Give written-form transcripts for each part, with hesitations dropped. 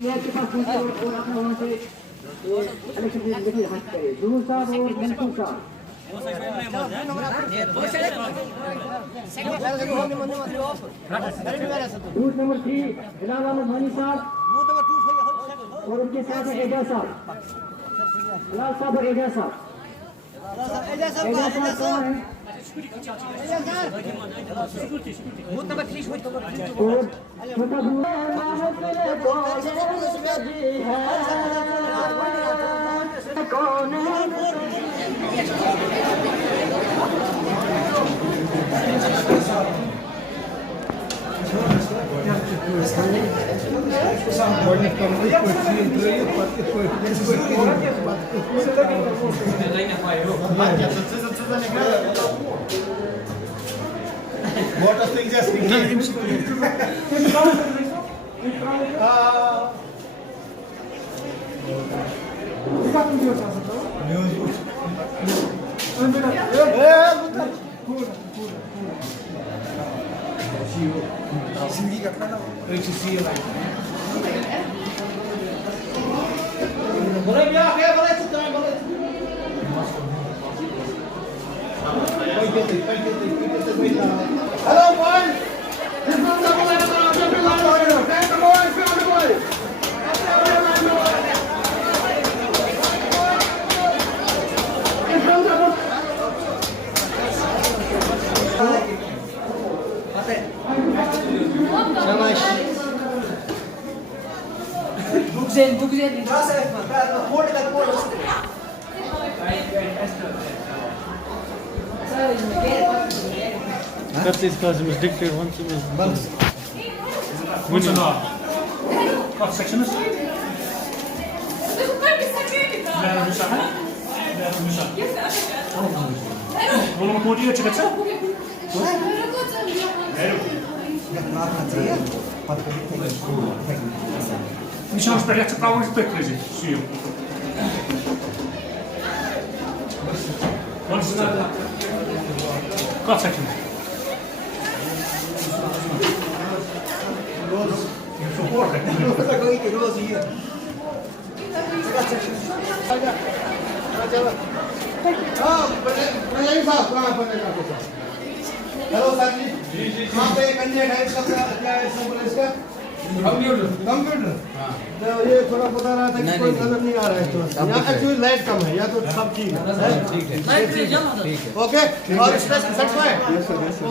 के पास और अपना वहाँ से इलेक्शन लेके हट करे दूर साहब और मंसूर साहब बूथ नंबर 3 बिलाल अहमद मानी साहब और उनके साथ है एजाज साहब बिलाल साहब और एजाज साहब कौन है बूथ नंबर 3 छोटा कौन है What a thing just Hello, boys. This is the Cut this because it was dictated once it was winning. What section is it? Oğlum koduya çıkacak. Nişan şüpheli çıkmamış bekleyecek. Şu yok. Kaç section? Hello sir ji यहाँ पे candidate है इसका क्या है इसका computer तो ये थोड़ा बता रहा था कि कोई कलर नहीं आ रहा है तो यहाँ एक्चुअली लाइट कम है या तो सब ठीक है ओके और stress satisfied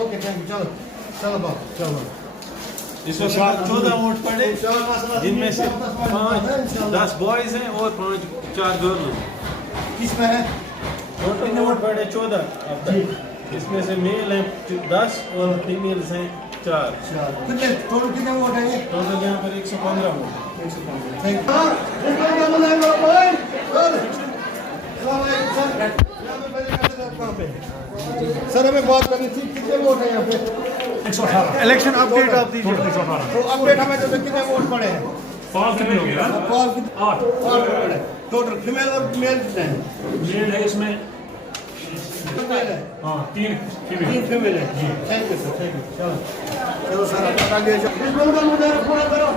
okay thank you चलो चलो बात चलो इसमें 14 वोट पड़े जिनमें से 10 बॉयज हैं और 4 गर्ल्स। किसमें है कितने वोट पड़े 14 अब तक इसमें से मेल हैं 10 और फीमेल्स हैं 4 कितने टोटल कितने वोट है ये टोटल यहाँ पर 115 वोट। थैंक यू सर हमें बात करनी थी कितने वोट है यहाँ पे 118 इलेक्शन अपडेट आप दीजिए। तो अपडेट हमें तो कितने वोट पड़े हैं फॉल कितने हो गया? कॉल 8 पड़े टोटल फीमेल और मेल कितने हैं मेल है इसमें फीमेल है हाँ 3 फीमेल 3 फीमेल है thank you sir thank you चलो चलो सर आप आगे इस नंबर मुझे पूरा करो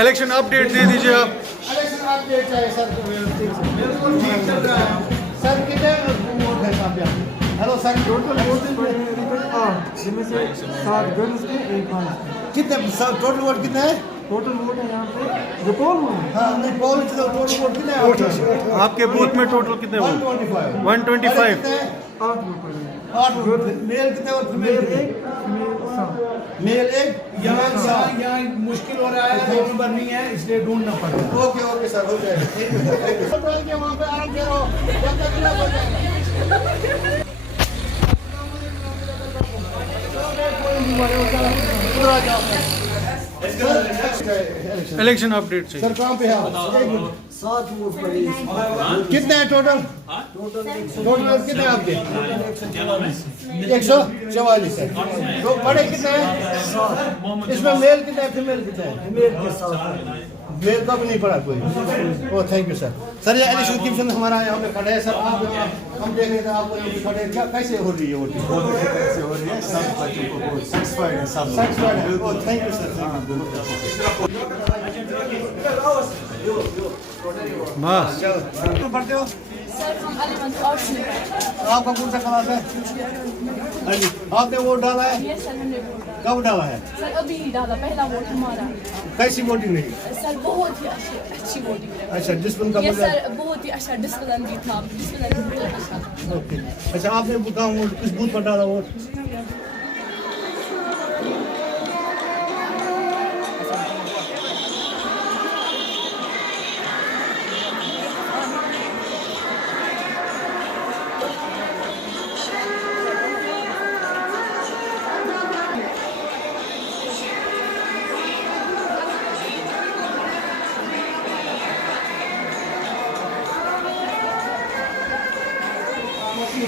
इलेक्शन अपडेट दे दीजिए आप। इलेक्शन अपडेट है सर बिल्कुल ठीक चल रहा है सर कितने वोट है साहब यहाँ हेलो सर टोटल वोट जिनमें से 7 गर्ल्स के 1 बॉयज कितने टोटल वोट कितने हैं टोटल वोट है यहाँ पे जो पोल हुए हाँ नहीं पोल टोटल वोट कितने हैं आपके बूथ में टोटल कितने वोट? 125। 8 वोट पड़े 8 वोट मेल कितने और फीमेल मेल 1 फीमेल 7 मेल 1 यहाँ मुश्किल हो रहा है रोड नंबर नहीं है इसलिए ढूंढना पड़ रहा है ओके ओके सर हो जाएगा थैंक यू वहाँ पे आराम से रहो जब तक क्लियर हो जाएगा इलेक्शन अपडेट सर चाहिए। कहाँ पे है 7 वोट पड़े कितने हैं टोटल टोटल कितने हैं आपके 144 है तो बड़े कितने हैं इसमें मेल कितने हैं फीमेल कितने हैं मेल के 7 मेरे को भी नहीं पड़ा कोई। ओ थैंक यू सर। सर ये एलिशुकिप्शन हमारा यहाँ पे खड़े हैं सर, आप हम देख रहे थे आपको ये खड़े क्या कैसे हो रही है वोटिंग? कैसे हो रही है, सब बच्चों को बहुत सेटिस्फाइड है सब लोग। ओ थैंक यू सर। बस तुम पढ़ते हो? सर हम 11th आर्ट्स में पढ़ते हैं। आपका कौन सा क्लास है? हाँ जी। आपने वोट डाला है? यस सर हमने वोट डाला। कब डाला है? सर अभी ही डाला, पहला वोट हमारा। कैसी वोटिंग रही? सर बहुत ही अच्छी वोटिंग रही। अच्छा डिसिप्लिन का यस मतलब? सर बहुत ही अच्छा डिसिप्लिन भी था, डिसिप्लिन भी बहुत अच्छा था। ओके। अच्छा आपने कहाँ किस बूथ पर डाला वोट?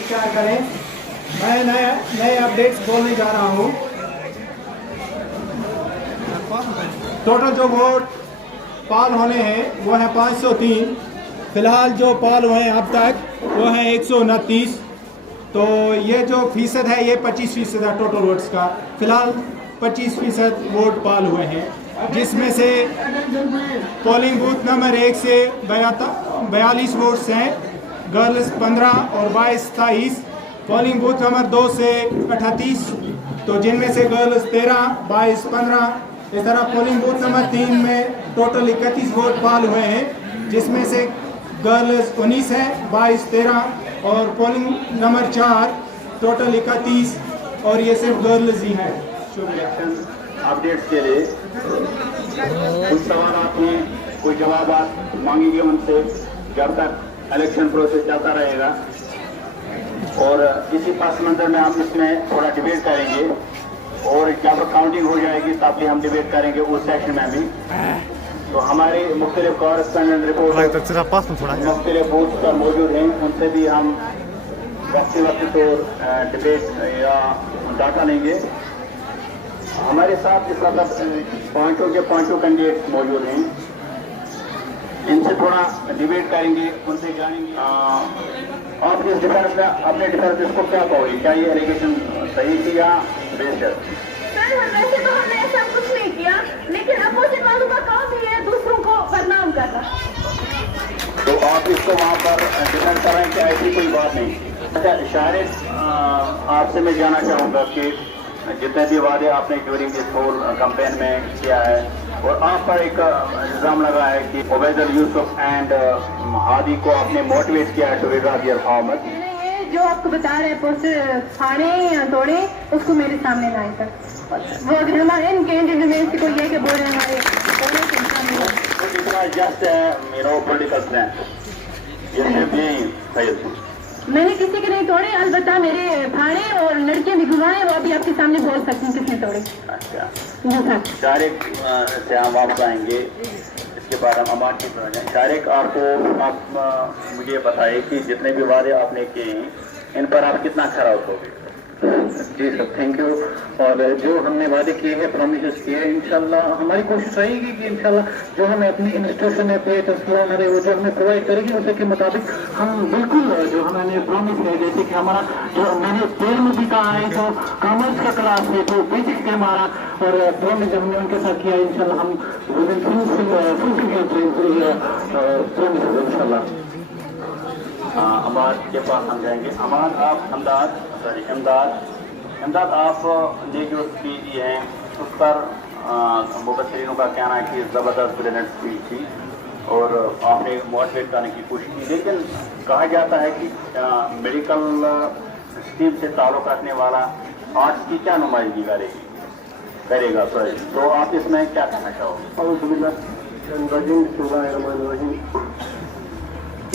स्टार्ट करें। मैं नए अपडेट्स बोलने जा रहा हूँ। टोटल जो वोट पाल होने हैं वो है 503। फिलहाल जो पाल हुए हैं अब तक वो है 129। तो ये जो फीसद है ये 25% है टोटल वोट्स का। फिलहाल 25% वोट पाल हुए हैं, जिसमें से पोलिंग बूथ नंबर 1 से 42 वोट्स हैं, गर्ल्स 15 और बॉयज़ 23। पोलिंग बूथ नंबर 2 से 38, तो जिनमें से गर्ल्स 13 बॉयज़ 15। इस तरह पोलिंग बूथ नंबर 3 में टोटल 31 वोट पाल हुए हैं, जिसमें से गर्ल्स 19 है, बॉयज़ 13 और पोलिंग नंबर 4 टोटल 31 और ये सिर्फ गर्ल्स ही हैं। इलेक्शन अपडेट्स के लिए कुछ सवाल आपने कोई जवाब मांगेंगे उनसे जब तक इलेक्शन प्रोसेस चलता रहेगा, और इसी पास मंजर में हम इसमें थोड़ा डिबेट करेंगे, और जब काउंटिंग हो जाएगी तब भी हम डिबेट करेंगे उस सेक्शन में भी। तो हमारे मुख्तलिफ कॉरेस्पॉन्डेंट रिपोर्ट मुख्तलिफ बूथ पर मौजूद हैं, उनसे भी हम वक्त तो डिबेट या डाटा लेंगे। हमारे साथ इस वक्त पॉइंटों कैंडिडेट मौजूद हैं, इनसे थोड़ा डिबेट करेंगे, उनसे जानेंगे। आप इस डिफेंस में अपने डिफेंस इसको क्या कहोगे? क्या ये एलिगेशन सही थी या बेस्ट है? सर वैसे तो हमने ऐसा कुछ नहीं किया, लेकिन अपोजिट वालों का काम ही है दूसरों को बदनाम करना। तो आप इसको वहाँ पर डिफेंड कर रहे हैं कि ऐसी कोई बात नहीं। अच्छा शायद आपसे मैं जानना चाहूँगा कि जितने भी वादे आपने ड्यूरिंग दिस होल कैंपेन में किया है, और आप पर एक इल्जाम लगा है कि उबैदुल यूसुफ एंड हादी को आपने मोटिवेट किया है टू विड्रॉ देयर फॉर्मर। ये जो आपको बता रहे पोस्टर फाड़े या तोड़े, उसको मेरे सामने लाए तक। वो अगर हमारे इन कैंडिडेट में से कोई ये कि बोल रहे हैं हमारे इतना जस्ट है पॉलिटिकल स्टैंड, ये सिर्फ यही सही। मैंने किसी के नहीं तोड़े, अलबत्ता मेरे फाड़े और लड़कियां भी घुमाए, वो अभी आपके सामने बोल सकती हैं किसने तोड़े। अच्छा शारिक से हम वापस आएंगे, इसके बाद हम अमान की तरह जाएंगे। शारिक आप मुझे बताइए कि जितने भी वादे आपने किए हैं इन पर आप कितना खरा उतरोगे? जी सर थैंक यू। और जो हमने वादे किए हैं, प्रॉमिसेस किए हैं, इंशाल्लाह हमारी कोशिश रहेगी कि इंशाल्लाह जो हमें अपनी इंस्टीट्यूशन है वो जो हमें प्रोवाइड करेगी उसी के मुताबिक हम बिल्कुल जो हमारे प्रॉमिस है, जैसे कि हमारा जो मैंने तेल में भी कहा है, जो कॉमर्स का क्लास है, जो बेसिक्स है हमारा, और प्रॉमिस हमने उनके साथ किया है, इंशाल्लाह हम फुलफिल इंशाल्लाह। अमाद के पास हम जाएंगे। अमाद आप इमदाद आपने जो स्पीच दी है उस पर मुबस्सिरीनों का कहना है कि ज़बरदस्त ब्रिलियंट स्पीच थी और आपने मोटिवेट करने की कोशिश की, लेकिन कहा जाता है कि मेडिकल स्ट्रीम से ताल्लुक़ रखने वाला आर्ट्स की क्या नुमाइंदगी करेगा सॉरी, तो आप इसमें क्या कहना चाहोगे?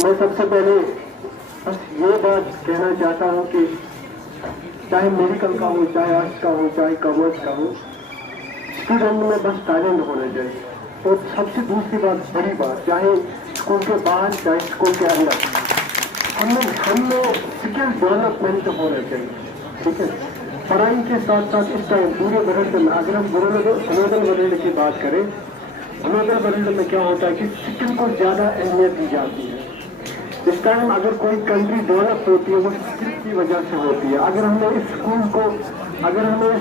मैं सबसे पहले ये बात कहना चाहता हूँ कि चाहे मेडिकल का हो, चाहे आर्ट्स का हो, चाहे कॉमर्स का हो, स्टूडेंट में बस टैलेंट होना चाहिए। और सबसे दूसरी बात, बड़ी बात, चाहे स्कूल के बाहर चाहे स्कूल के अंदर, हमें स्किल डेवलपमेंट होना चाहिए। ठीक है, पढ़ाई के साथ साथ इस टाइम पूरे भारत में अगर हम संवेदन वगैरह की बात करें ग्लोबल वर्ल्ड में क्या होता है कि सिक्किम को ज़्यादा अहमियत दी जाती है। इस टाइम अगर कोई कंट्री डेवलप होती है वो सिक्किम की वजह से होती है। अगर हमें इस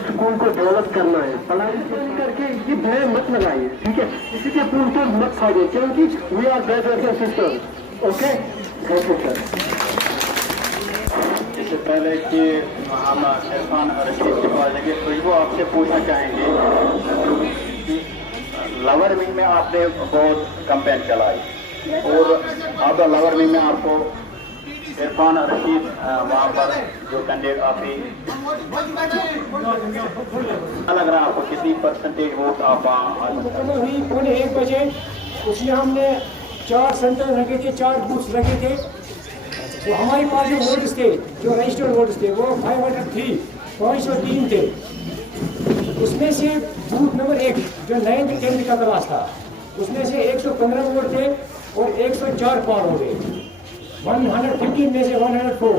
स्कूल को डेवलप करना है, पढ़ाई करके ये ब्लेम मत लगाइए, ठीक है, इसी के पूछते मत खाइए, क्योंकि we are brothers and sisters. Okay, thank you sir. इससे पहले कि हम इरफान रशीद के पास जाएंगे, खुशबू आपसे पूछना चाहेंगे कि लवर विंग में आपने बहुत कैंपेन चलाई और अब लवर विंग में आपको इरफान रशीद वहाँ पर जो कैंडिडेट आपकी लग रहा है, आपको कितनी परसेंटेज वोट आप हुई 1:15 उसमें हमने 4 सेंटर रखे थे, 4 बूथ रखे थे। तो हमारे पास जो वोट्स थे, जो रजिस्टर्ड वोट्स थे, वो 503 थे। उसमें से बूथ नंबर 1 जो 9th 10th का क्लास था, उसमें से 115 वोट थे और 104 पार हो गए। 115 में से 104।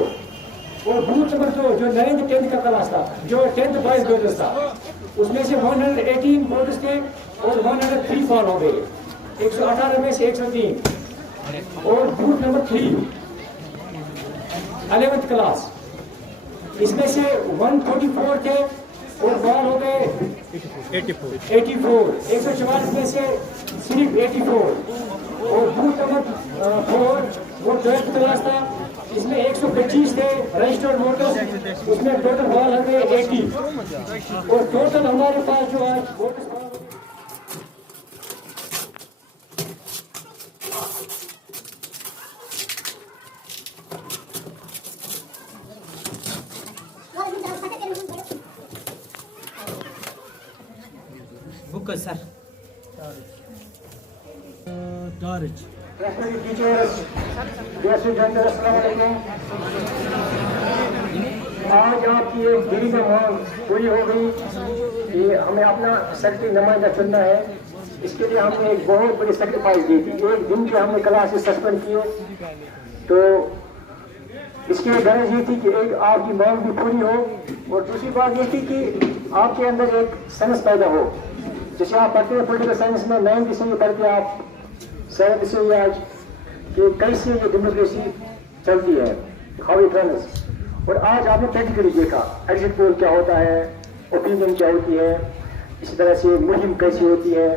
और बूथ नंबर 2 जो 9th 10th का क्लास था, जो 10th बॉयज गर्ल्स था, उसमें से 118 वोट्स थे और 103 पार हो गए। 118 में से 103। और बूथ नंबर 3 11th क्लास, इसमें से 144 थे और बार हो गए 84। 144 में से सिर्फ 84। और बूथ नंबर 4 वो 12th क्लास था, इसमें 125 थे रजिस्टर्ड वोटर्स, उसमें टोटल बार हो गए 80। और टोटल हमारे पास जो है वोटर्स सर आज आपकी एक दिली में मांग पूरी हो गई कि हमें अपना सेक्रेटरी नुमाइंदा चुनना है। इसके लिए हमने एक बहुत बड़ी सेक्रीफाइस दी थी। एक दिन के हमने क्लासेस सस्पेंड किए। तो इसकी गरज ये थी कि एक आपकी मांग भी पूरी हो और दूसरी बात ये थी कि आपके अंदर एक सेंस पैदा हो। जैसे आप पढ़ते हैं पॉलिटिकल साइंस में 9th से पढ़ते आप 7th से आज कि कैसे ये डेमोक्रेसी चलती है, हाउ इट रन्स। और आज आपने प्रैक्टिकली देखा एग्जिट पोल क्या होता है, ओपिनियन क्या होती है, इसी तरह से मुहिम कैसी होती है,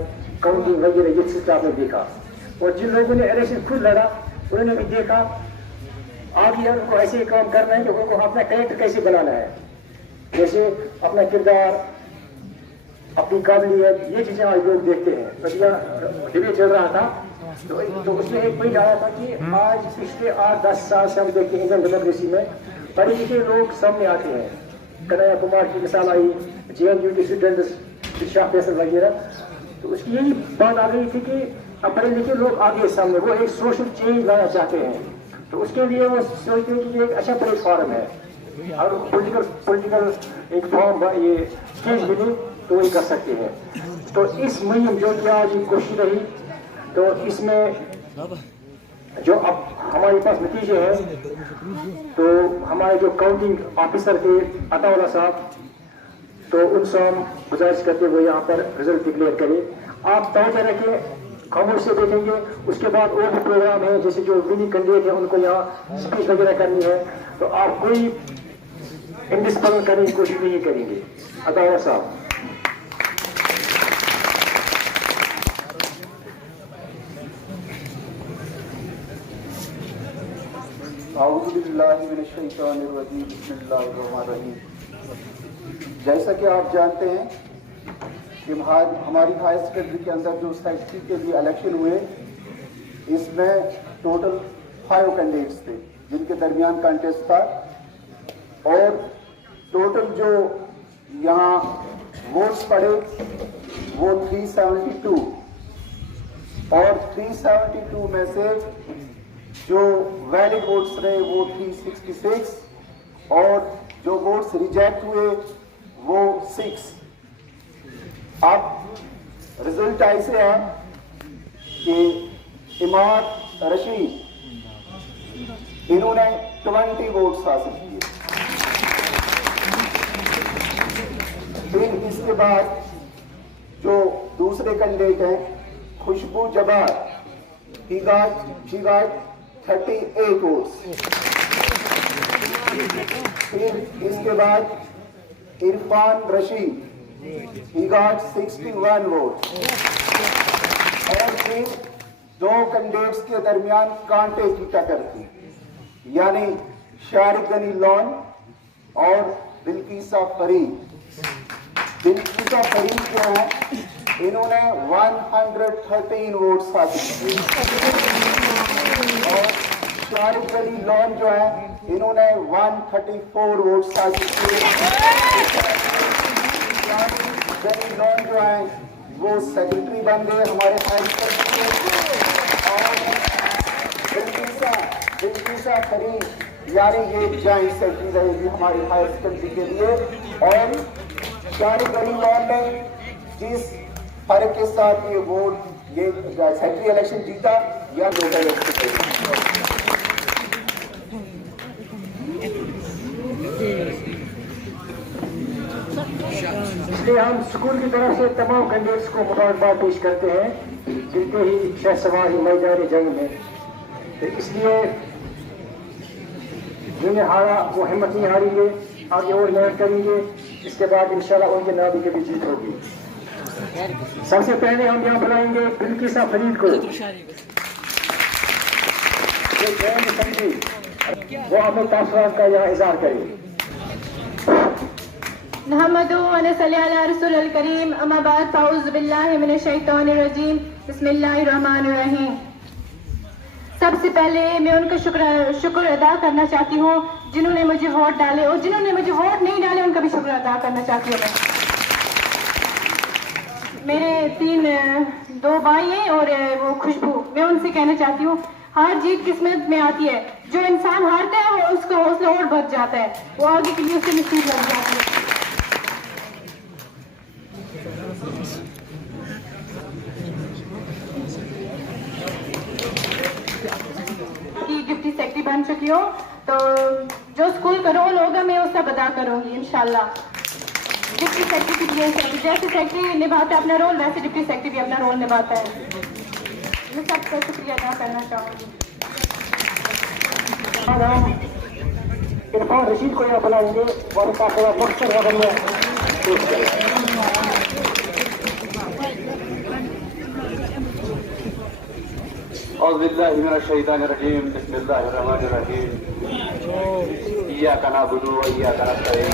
काउंटिंग वगैरह, ये चीज़ आपने देखा। और जिन लोगों ने इलेक्शन खुद लड़ा उन्होंने भी देखा आगे उनको ऐसे काम करना है कि उनको अपना कैरेक्टर कैसे बनाना है, जैसे अपना किरदार, अपनी काबिलियत, ये चीज़ें आज लोग देखते हैं। तो डिबेट चल रहा था तो उसमें एक पॉइंट आया था कि आज पिछले 8-10 साल से हम देखते हैं इंडियन डेमोक्रेसी में पढ़े लिखे लोग सामने आते हैं। कन्हैया कुमार की मिसाल आई, JNU के स्टूडेंट्स शाह फैसल वगैरह। तो उसकी यही बात आ गई थी कि अब पढ़े लिखे लोग आगे सामने, वो एक सोशल चेंज लाना चाहते हैं। तो उसके लिए वो सोचते हैं कि ये एक अच्छा प्लेटफॉर्म है और पॉलिटिकल एक फॉर्म ये चेंज मिले तो ये कर सकते हैं। तो इस मुहिम जो कि आज कोशिश रही, तो इसमें जो अब हमारे पास नतीजे हैं, तो हमारे जो काउंटिंग ऑफिसर थे अताउल्ला साहब, तो उनसे हम गुजारिश करते हुए यहाँ पर रिजल्ट डिक्लेयर करें। आप तय रखें, खामोश से देखेंगे। उसके बाद और भी प्रोग्राम है, जैसे जो विनिंग कैंडिडेट है उनको यहाँ स्पीच वगैरह करनी है, तो आप कोई इंडिस्पल करने की कोशिश नहीं करेंगे। अताउल्ला साहब। जैसा कि आप जानते हैं कि हमारी हायर सेकेंडरी के अंदर जो सेक्रेटरी के लिए इलेक्शन हुए, इसमें टोटल 5 कैंडिडेट्स थे जिनके दरमियान कंटेस्ट था। और टोटल जो यहाँ वोट्स पड़े वो 372 और 372 में से जो वैलिड वोट्स रहे वो 366 और जो वोट्स रिजेक्ट हुए वो 6। अब रिजल्ट ऐसे है कि इमाद रशीद इन्होंने 20 वोट्स हासिल किए। फिर इसके बाद जो दूसरे कैंडिडेट हैं Khushbu Jabbar, she got 38 votes. फिर इसके बाद Irfan Rashid, he got 61 votes. और फिर दो कैंडिडेट्स के दरमियान कांटे की टक्कर थी, यानी शारिक गनी लॉन और बिल्किसा फरीद। बिल्किसा फरीद जो है इन्होंने 113 वोट्स हासिल किए और शारिक गनी लॉन जो है इन्होंने 134 वोट्स हासिल किए। शारिक गनी लॉन जो है वो सेक्रेटरी बन गए हमारे हाईस्कूल के और बिल्किसा फरीद यानी ये जॉइंट सेक्रेटरी रहेगी हमारी हायर सेकेंडरी के लिए। और शारिक गनी लॉन ने जिस फर्क के साथ ये वोट ये सेक्रेटरी इलेक्शन जीता या लोकल इलेक्शन इसलिए हम स्कूल की तरफ से तमाम कैंडिडेट्स को मुबारकबाद पेश करते हैं जिनके ही शहसवार मैदान जंग में। तो इसलिए जिन्हें हारा वो हिम्मत नहीं हारेंगे, आगे और मेहनत करेंगे। इसके बाद इंशाल्लाह उनके नाम की भी जीत होगी। सबसे पहले हम यहाँ बुलाएंगे बिल्किसा फरीद को, वो अपने तासुरात का यहाँ इज़हार करें। नहमदु व नसल्ली अला रसूलिल करीम, अम्मा बाद, फ़अऊज़ु बिल्लाहि मिनश शैतानिर रजीम, बिस्मिल्लाहिर रहमानिर रहीम। सबसे पहले मैं उनका शुक्र अदा करना चाहती हूँ जिन्होंने मुझे वोट डाले, और जिन्होंने मुझे वोट नहीं डाले उनका भी शुक्र अदा करना चाहती हूँ मैं। मेरे दो भाई हैं और वो खुशबू, मैं उनसे कहना चाहती हूँ हार जीत किस्मत में आती है। जो इंसान हारता है वो उसका हौसला और बढ़ जाता है, वो आगे के लिए उससे नसीब लग जाती है। डिप्टी सेक्रेटरी बन चुकी हूँ, तो जो स्कूल का रोल होगा मैं उसका अदा करूँगी इंशाल्लाह। डिप्टी सेक्रेटरी जैसे सेक्रेटरी निभाता है अपना रोल, वैसे डिप्टी सेक्रेटरी भी अपना रोल निभाता है। मैं सबका शुक्रिया अदा करना चाहूँगी। इरफान रशीद को यहाँ बुलाएंगे और काफिला मकसद वगैरह में पेश करें। औज़ुबिल्लाहि मिनश शैतानिर रजीम, बिस्मिल्लाहिर रहमानिर रहीम। इय्याका नअबुदु व इय्याका नस्तईन।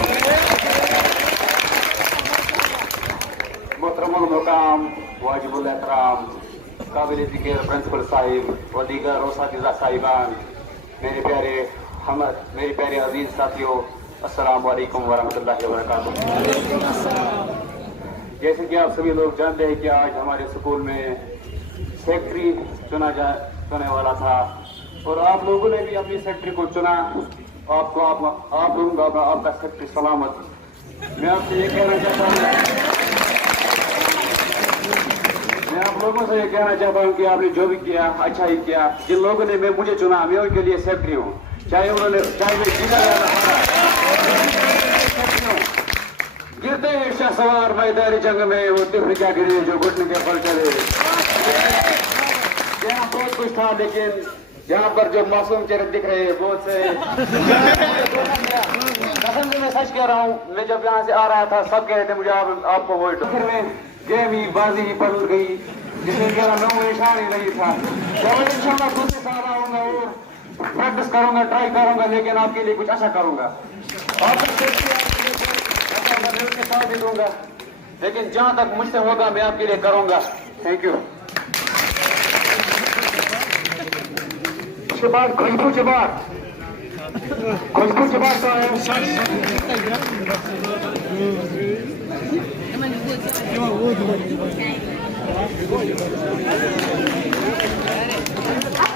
मोहतरमुल मुकाम, वाजिबुल एहतराम, काबिल ज़िक्र प्रिंसिपल साहिब व दीगर उस्ताद साहिबान, मेरे प्यारे अजीज साथियों, अस्सलाम वालेकुम व रहमतुल्लाहि व बरकातुहू। जैसे कि आप सभी लोग जानते हैं कि आज हमारे स्कूल में सेक्रेटरी चुने वाला था और आप लोगों ने भी अपनी सेक्रेटरी को चुना। आप लोगों का आपका सेक्रेटरी सलामत। मैं आपसे ये कहना चाहता हूँ, मैं आप लोगों से ये कहना चाहता हूँ कि आपने जो भी किया अच्छा ही किया। जिन लोगों ने मुझे चुना, मैं उनके लिए सेक्रेटरी हूँ, चाहे मैं जीता या ना हारा। गिरते हैं शहसवार मैदानी जंग में, वो तिफल क्या गिरे जो घुटने के फल चले। यहाँ बहुत कुछ था, लेकिन यहाँ पर जो मासूम चेहरे दिख रहे हैं बहुत से कसम से मैं सच कह रहा हूँ। मैं जब यहाँ से आ रहा था सब कह रहे थे मुझे आपको वोट। फिर में गेम ही बाजी ही बदल गई, जिसमें मेरा नाम निशान ही नहीं था। जब इंशाल्लाह दूसरे साल आऊंगा और प्रैक्टिस करूंगा, ट्राई करूंगा, लेकिन आपके लिए कुछ अच्छा करूंगा। के साथ भी दूंगा, लेकिन जहां तक मुझसे होगा मैं आपके लिए करूंगा। Thank you. उसके बाद खुशबू जब्बार का है। अस्सलाम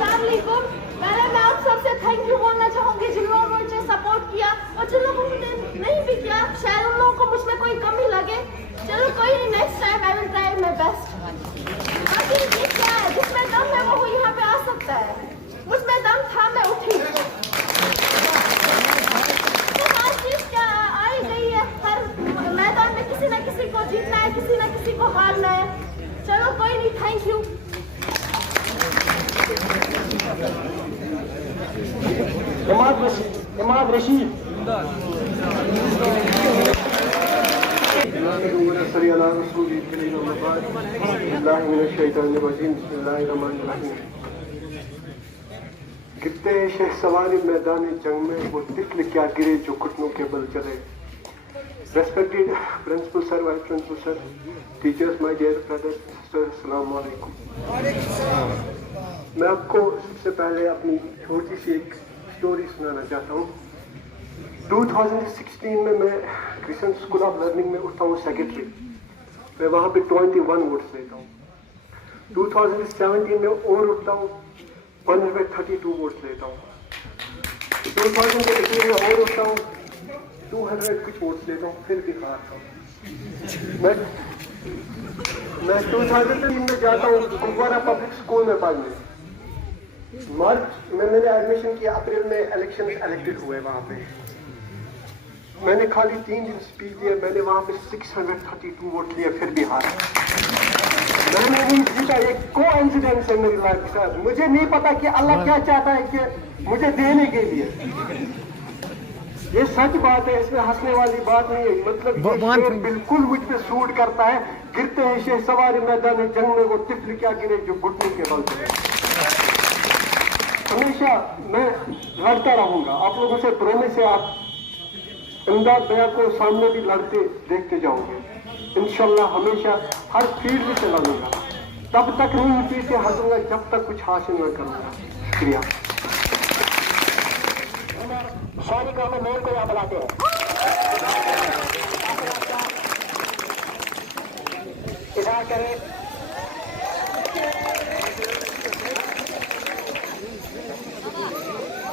वालेकुम। मैं आप सबसे थैंक यू बोलना चाहूंगी जिन लोगों ने मुझे सपोर्ट किया और जिन लोगों ने नहीं भी किया, शायद उन लोगों को मुझमें कोई कमी लगे। चलो कोई नहीं, next time I will try my best. बाकी ये क्या है, जिसमें दम है वो यहाँ पे आ सकता है। मुझमें दम था, मैं उठी। तो हर चीज क्या आ ही गई है, हर मैदान में किसी न किसी को जीतना है, किसी न किसी को हारना है। चलो कोई नहीं, थैंक यू। मोहम्मद रशीद। गिरते शेख सवारी मैदान जंग में वो तितली क्या गिरे जो घुटनों के बल चले। Respected Principal Sir, Vice Principal Sir, teachers, my dear brothers, sisters, अस्सलाम वालेकुम। मैं आपको सबसे पहले अपनी छोटी सी एक स्टोरी सुनाना चाहता हूँ। 2016 में मैं क्रिश्चियन स्कूल ऑफ लर्निंग में उठता हूँ सेक्रेटरी। मैं वहाँ पे 21 वोट्स लेता हूँ। 2017 में और उठता हूँ 132 वोट्स लेता हूँ। 2018 में और उठता हूँ 200 कुछ वोट्स लेता हूँ, फिर भी हारता हूँ। मैं 2003 में जाता हूँ कुपवारा पब्लिक स्कूल में पढ़ने। मार्च में मैंने एडमिशन किया, अप्रैल में इलेक्शन इलेक्टेड हुए वहाँ पे। मैंने खाली 3 दिन स्पीच दिया, मैंने वहाँ पे 632 वोट लिए, फिर भी हारा। मैंने नहीं जीता, ये कोइंसिडेंस है मेरी लाइफ के साथ। मुझे नहीं पता कि अल्लाह क्या चाहता है कि मुझे देने के लिए। ये सच बात है, इसमें हंसने वाली बात नहीं है। मतलब ये बिल्कुल मुझ पे सूट करता है। गिरते हैं शेख सवारी मैदान जंग में वो तितली क्या गिरे जो घुटने के बल चले। हमेशा मैं लड़ता रहूंगा। आप लोगों से प्रोमिस है, आप इमदाद भैया को सामने भी लड़ते देखते जाओगे। इंशाल्लाह हमेशा हर फील्ड से लड़ूंगा। तब तक नहीं पीछे हटूंगा जब तक कुछ हासिल न करूंगा। शुक्रिया। शादी को हमें मेल को यहाँ बुलाते हैं। इज़हार करें।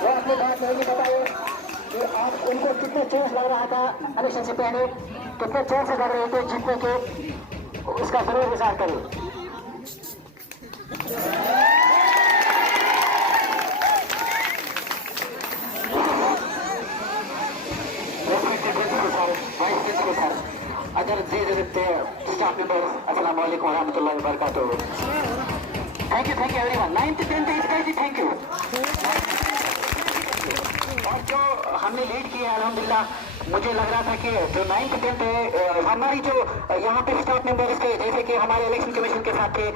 वो अपनी बात नहीं बताए कि आप उनको कितने चांस लग रहा था इलेक्शन से पहले, कितने चांस लग रहे थे जीतने के, उसका जरूर इज़हार करें। Staff members, assalamu alaikum wa rahmatullahi wa barakatuh. Thank you everyone. 9th 10th especially thank you. और जो हमने लीड किया अल्हम्दुलिल्लाह, मुझे लग रहा था कि जो 9th 10th है, हमारी जो यहाँ पे स्टाफ मेंबर्स थे, जैसे कि हमारे इलेक्शन कमीशन के साथ थे,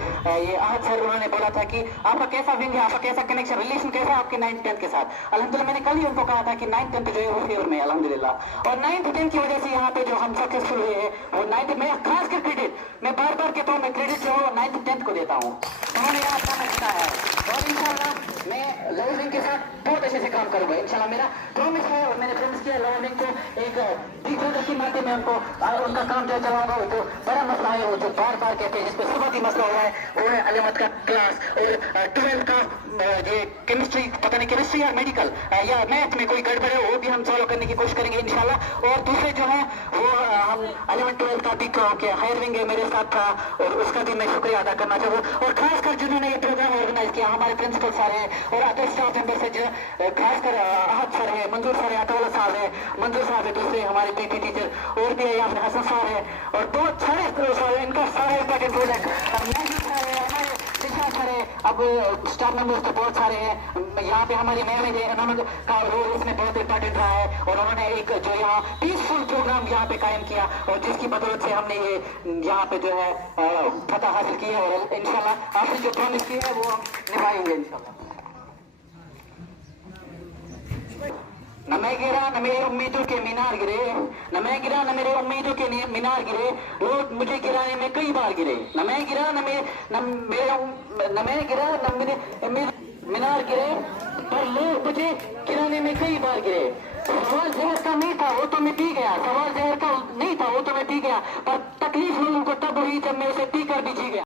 ये आहद सर, उन्होंने बोला था कि आपका कैसा विंग है, आपका कैसा कनेक्शन रिलेशन कैसा है आपके 9th 10th के साथ। अल्हम्दुलिल्लाह मैंने कल ही उनको कहा था कि 9th 10th जो है वो फेवर में अल्हम्दुलिल्लाह। और 9th 10th की वजह से यहाँ पे जो हम सक्सेसफुल हुए हैं वो 9th में खास कर क्रेडिट मैं बार बार कहता हूँ, मैं क्रेडिट जो है 9th 10th को देता हूँ। उन्होंने यहाँ काम किया है और इंशाल्लाह मैं लोअर विंग के साथ बहुत अच्छे से काम करूंगा। इंशाल्लाह मेरा प्रॉमिस है और मैंने प्रॉमिस किया लोअर विंग को एक टीचर के नाते में उनको उनका काम जो चलाऊंगा। जो बड़ा मसला है वो जो बार बार कहते हैं, जिसपे सबक ही मसला हुआ है, वो है अलीमत का क्लास और 12th का ये केमिस्ट्री, पता नहीं केमिस्ट्री या मेडिकल या मैथ में कोई गड़बड़ है, वो भी हम सॉल्व करने की कोशिश करेंगे इंशाल्लाह। और दूसरे जो है वो हम 11th 12th का भी हायर विंग है मेरे साथ था और उसका भी मैं शुक्रिया अदा करना चाहूँ। और खासकर जिन्होंने ये प्रोग्राम ऑर्गेनाइज किया, हमारे प्रिंसिपल सर है और अदर स्टाफ मेंबर है, खासकर आहद सर है, मंजूर सर है, अताउल्ला साहब है, मंजूर साहब है, दूसरे हमारे पीटी टीचर और भी है, यहाँ पे हसन साहब है और बहुत सारे इनका सारा इम्पोर्टेंट रोल है। अब स्टाफ मेंबर्स तो बहुत सारे हैं। यहाँ पे हमारी मैम का रोल इसमें बहुत इम्पोर्टेंट रहा है और उन्होंने एक जो यहाँ पीसफुल प्रोग्राम यहाँ पे कायम किया और जिसकी बदौलत से हमने ये यहाँ पे जो है फतह हासिल की है और इंशाल्लाह आपने जो प्रॉमिस की है वो हम निभाएंगे इंशाल्लाह। न मैं गिरा न मेरी उम्मीदों के मीनार गिरे, न मैं गिरा न मेरी उम्मीदों के मीनार गिरे, लोग मुझे गिराने में कई बार गिरे। न मैं गिरा न मैं गिरा न मेरे मीनार गिरे, पर लोग मुझे गिराने में कई बार गिरे। सवाल जहर का नहीं था वो तो मैं पी गया, सवाल जहर का नहीं था वो तो मैं पी गया, पर तकलीफ लोगों को तब हुई जब मैं उसे पी कर भी जी गया।